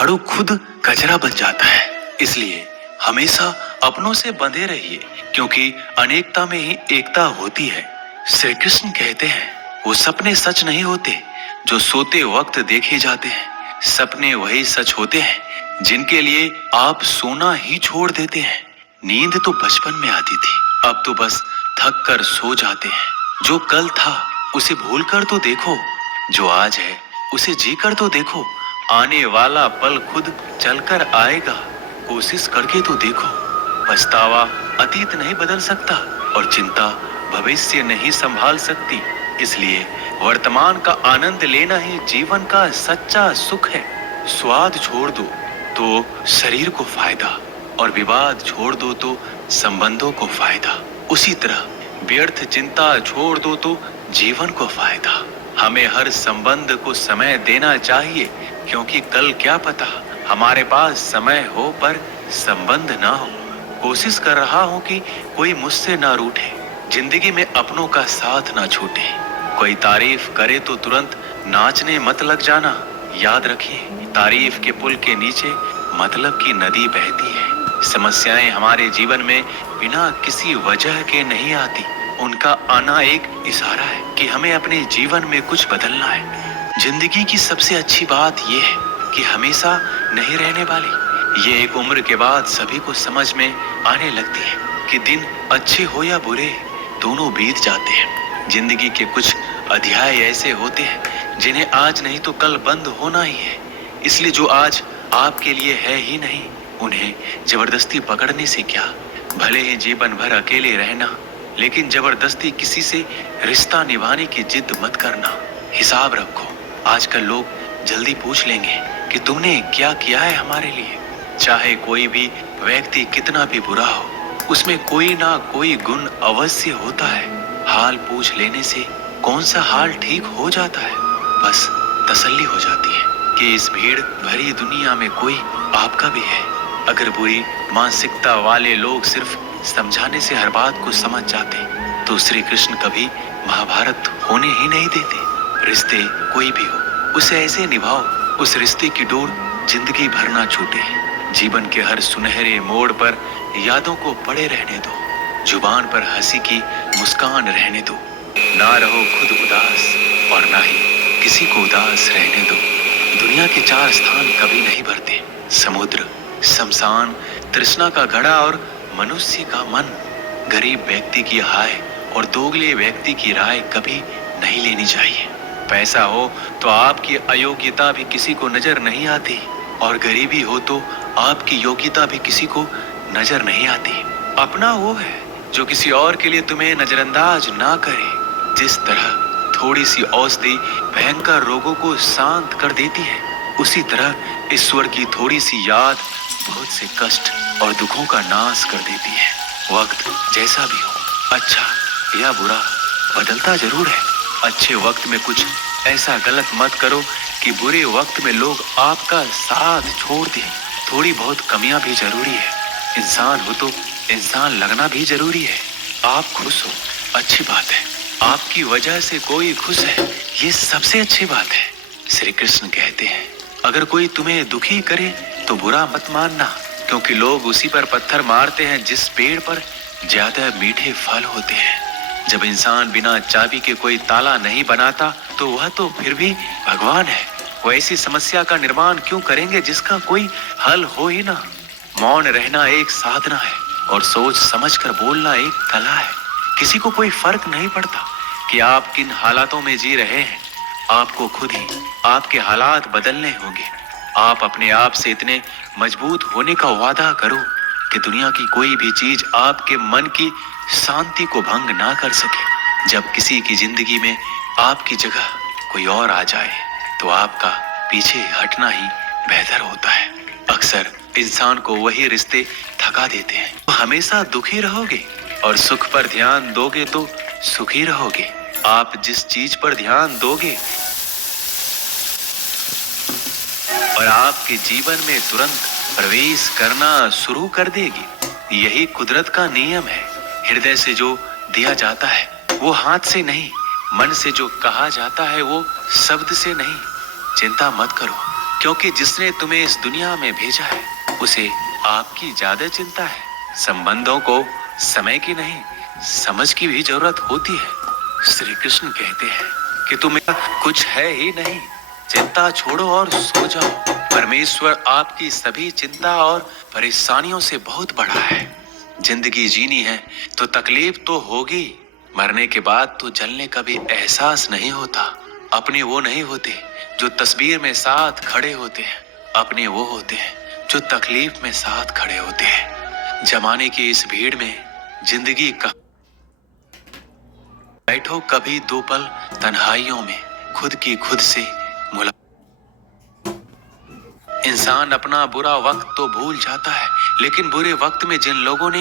झाड़ू खुद कचरा बन जाता है। इसलिए हमेशा अपनों से बंधे रहिए, क्योंकि अनेकता में ही एकता होती है। श्री कृष्ण कहते हैं, वो सपने सच नहीं होते जो सोते वक्त देखे जाते हैं। सपने वही सच होते हैं जिनके लिए आप सोना ही छोड़ देते हैं। नींद तो बचपन में आती थी, अब तो बस थक कर सो जाते हैं। जो कल था उसे भूल कर तो देखो, जो आज है उसे जी कर तो देखो। आने वाला पल खुद चलकर आएगा, कोशिश करके तो देखो। पछतावा अतीत नहीं बदल सकता और चिंता भविष्य नहीं संभाल सकती। इसलिए वर्तमान का आनंद लेना ही जीवन का सच्चा सुख है। स्वाद छोड़ दो तो शरीर को फायदा, और विवाद छोड़ दो तो संबंधों को फायदा। उसी तरह व्यर्थ चिंता छोड़ दो तो जीवन को फायदा। हमें हर संबंध को समय देना चाहिए, क्योंकि कल क्या पता हमारे पास समय हो पर संबंध ना हो। कोशिश कर रहा हूँ कि कोई मुझसे ना रूठे, जिंदगी में अपनों का साथ ना छूटे। कोई तारीफ करे तो तुरंत नाचने मत लग जाना। याद रखिए, तारीफ के पुल के नीचे मतलब की नदी बहती है। समस्याएं हमारे जीवन में बिना किसी वजह के नहीं आती। उनका आना एक इशारा है कि हमें अपने जीवन में कुछ बदलना है। जिंदगी की सबसे अच्छी बात यह है कि हमेशा नहीं रहने वाली। ये एक उम्र के बाद सभी को समझ में आने लगती है कि दिन अच्छे हो या बुरे, दोनों बीत जाते हैं। जिंदगी के कुछ अध्याय ऐसे होते हैं जिन्हें आज नहीं तो कल बंद होना ही है। इसलिए जो आज आपके लिए है ही नहीं, उन्हें जबरदस्ती पकड़ने से क्या। भले ही जीवन भर अकेले रहना, लेकिन जबरदस्ती किसी से रिश्ता निभाने की जिद मत करना। हिसाब रखो, आजकल लोग जल्दी पूछ लेंगे कि तुमने क्या किया है हमारे लिए। चाहे कोई भी व्यक्ति कितना भी बुरा हो, उसमें कोई ना कोई गुण अवश्य होता है। हाल पूछ लेने से कौन सा हाल ठीक हो जाता है। बस तसल्ली हो जाती है कि इस भीड़ भरी दुनिया में कोई आपका भी है। अगर बुरी मानसिकता वाले लोग सिर्फ समझाने से हर बात को समझ जाते तो श्री कृष्ण कभी महाभारत होने ही नहीं देते। रिश्ते कोई भी हो, उसे ऐसे निभाओ उस रिश्ते की डोर जिंदगी भर ना छूटे। जीवन के हर सुनहरे मोड़ पर यादों को पड़े रहने दो। जुबान पर हंसी की मुस्कान रहने दो। ना रहो खुद उदास और ना ही किसी को उदास रहने दो। दुनिया के चार स्थान कभी नहीं भरते, समुद्र, शमशान, तृष्णा का घड़ा और मनुष्य का मन। गरीब व्यक्ति की हाय और दोगले व्यक्ति की राय कभी नहीं लेनी चाहिए। पैसा हो तो आपकी अयोग्यता भी किसी को नजर नहीं आती, और गरीबी हो तो आपकी योग्यता भी किसी को नजर नहीं आती। अपना वो है जो किसी और के लिए तुम्हें नजरअंदाज ना करे। जिस तरह थोड़ी सी औषधि भयंकर रोगों को शांत कर देती है, उसी तरह ईश्वर की थोड़ी सी याद बहुत से कष्ट और दुखों का नाश कर देती है। वक्त जैसा भी हो, अच्छा या बुरा, बदलता जरूर है। अच्छे वक्त में कुछ ऐसा गलत मत करो कि बुरे वक्त में लोग आपका साथ छोड़ दें। थोड़ी बहुत कमियां भी जरूरी है। इंसान हो तो इंसान लगना भी जरूरी है। आप खुश हो, अच्छी बात है। आपकी वजह से कोई खुश है, ये सबसे अच्छी बात है। श्री कृष्ण कहते हैं, अगर कोई तुम्हें दुखी करे तो बुरा मत मानना, क्योंकि लोग उसी पर पत्थर मारते हैं जिस पेड़ पर ज्यादा मीठे फल होते हैं। जब इंसान बिना चाबी के कोई ताला नहीं बनाता तो वह तो फिर भी भगवान है। वो ऐसी समस्या का निर्माण क्यों करेंगे जिसका कोई हल हो ही ना। मौन रहना एक साधना है और सोच समझकर बोलना एक कला है। किसी को कोई फर्क नहीं पड़ता कि आप किन हालातों में जी रहे हैं। आपको खुद ही आपके हालात बदलने होंगे। आप अपने आप से इतने मजबूत होने का वादा करो कि दुनिया की कोई भी चीज आपके मन की शांति को भंग ना कर सके। जब किसी की जिंदगी में आपकी जगह कोई और आ जाए तो आपका पीछे हटना ही बेहतर होता है। अक्सर इंसान को वही रिश्ते थका देते हैं। तो हमेशा दुखी रहोगे और सुख पर ध्यान दोगे तो सुखी रहोगे। आप जिस चीज पर ध्यान दोगे और आपके जीवन में तुरंत प्रवेश करना शुरू कर देगी। यही कुदरत का नियम है। हृदय से जो दिया जाता है वो हाथ से नहीं, मन से जो कहा जाता है वो शब्द से नहीं। चिंता मत करो, क्योंकि जिसने तुम्हें इस दुनिया में भेजा है उसे आपकी ज्यादा चिंता है। संबंधों को समय की नहीं, समझ की भी जरूरत होती है। श्री कृष्ण कहते हैं कि तुम्हें कुछ है ही नहीं, चिंता छोड़ो और सो जाओ। परमेश्वर आपकी सभी चिंता और परेशानियों से बहुत बड़ा है। जिंदगी जीनी है तो तकलीफ तो होगी। मरने के बाद तो जलने का भी एहसास नहीं होता। अपने वो नहीं होते जो तस्वीर में साथ खड़े होते हैं, अपने वो होते हैं जो तकलीफ में साथ खड़े होते हैं। जमाने की इस भीड़ में जिंदगी का बैठो कभी दो पल तन्हाइयों में, खुद की खुद से मुला। इंसान अपना बुरा वक्त तो भूल जाता है, लेकिन बुरे वक्त में जिन लोगों ने